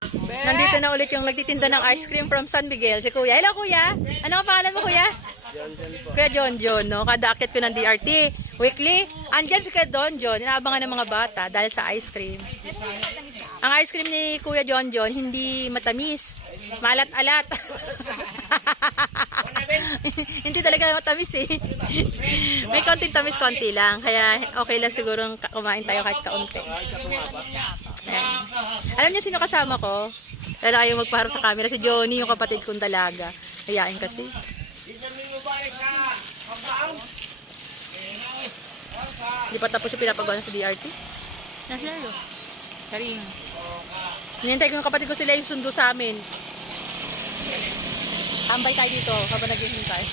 Nandito na ulit yung nagtitinda ng ice cream from San Miguel. Si Kuya. Hello, Kuya. Ano ang pangalan mo, Kuya? Kuya John John, no? Kada akit ko ng DRT. Weekly. Andyan si Kuya John John. Inaabangan ng mga bata dahil sa ice cream. Ang ice cream ni Kuya John John, hindi matamis. Maalat-alat. Hindi talaga matamis eh. May konting tamis, konti lang. Kaya okay lang siguro kumain tayo kahit kaunti. Ayan. Alam niyo sino kasama ko? Dahil ayaw magpaharap sa camera. Si Johnny, yung kapatid kong dalaga. Hayain kasi. Hindi pa tapos yung pinapagawa sa DRT. Nahlalo. Karing. Hinintay ko yung kapatid ko sila yung sundo sa amin. Tambay tayo dito habang naghihintay.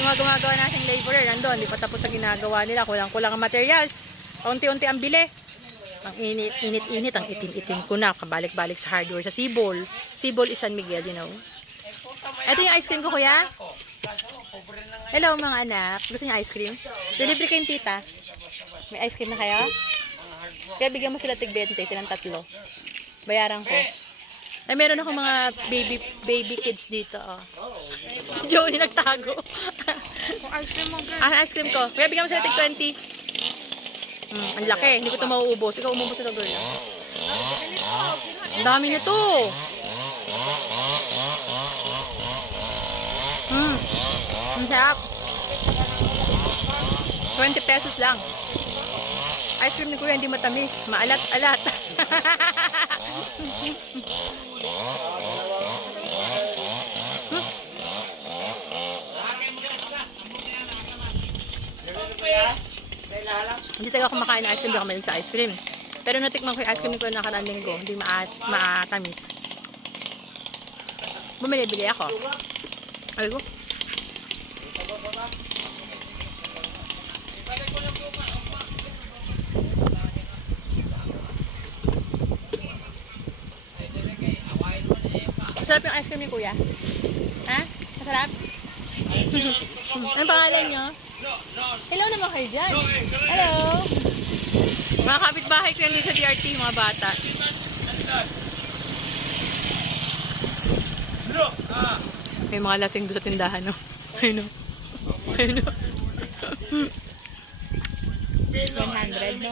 Yung mga gumagawa nating laborer, nandun. Hindi pa tapos sa ginagawa nila. Kulang-kulang ang materials. Unti-unti ang bili. Ang init, ang itim-itim ko na. Kabalik-balik sa hardware sa Sibol. Sibol is San Miguel, you know. Ito yung ice cream ko, Kuya. Hello, mga anak. Gusto niyo ice cream? Delivery kayong tita. May ice cream na kayo? Kaya bigyan mo sila tig-20, silang tatlo. Bayaran ko. Ay, meron ako mga baby kids dito, oh. Johnny nagtago. Ice cream mo, girl. Ang ice cream ko. Kaya bigyan mo sila tig-20. Ang laki. Hindi ko ito mauubos. Ikaw umubos ito, girl. Ang dami nito. Ang sarap. 20 pesos lang. Ice cream ni Kuya hindi matamis. Maalat-alat. Hindi talaga ako makain ng ice cream. Hindi ako mahilig sa ice cream. Pero natikman ko yung ice cream ko nakaraan linggo. Hindi matamis. Bumili-bili ako. Ay ko. Masarap yung ice cream ni Kuya. Ha? Masarap? Anong pangalan nyo? Hello naman kayo dyan. Hello. Mga kapitbahay ko yan dito sa DRT, mga bata. May mga lasing doon sa tindahan, no? Ayun, no? Ayun, no? 100, no?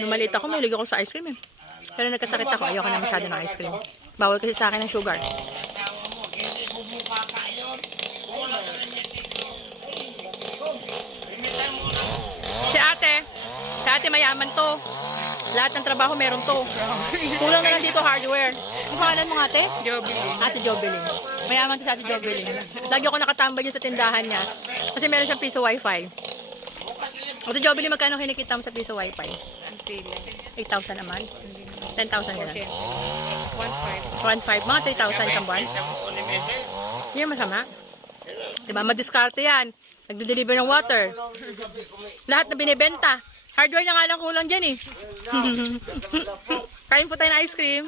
Nung maliit ako, may ako sa ice cream eh. Pero nagkasakit ako, ayoko na masyado ng ice cream. Bawal kasi sa akin ng sugar. Si ate mayaman to. Lahat ng trabaho meron to. Kulang na lang dito hardware. Ang pangalan mo ate? Jobilin. Ate Jobelin. Mayaman to si ate Jobelin. Lagi ako nakatambay dyan sa tindahan niya. Kasi meron siyang piso wifi. Ate Jobelin, magkano kinikita mo sa piso wifi? 8,000 naman. 10,000 ganun. 1,500. Mga 3,000 isang buwan. Hindi yung masama. Diba? Madiskarte yan. Nagde-deliver ng water. Lahat na binibenta. Hardware na nga lang kulang dyan eh. Kain po tayo ng ice cream.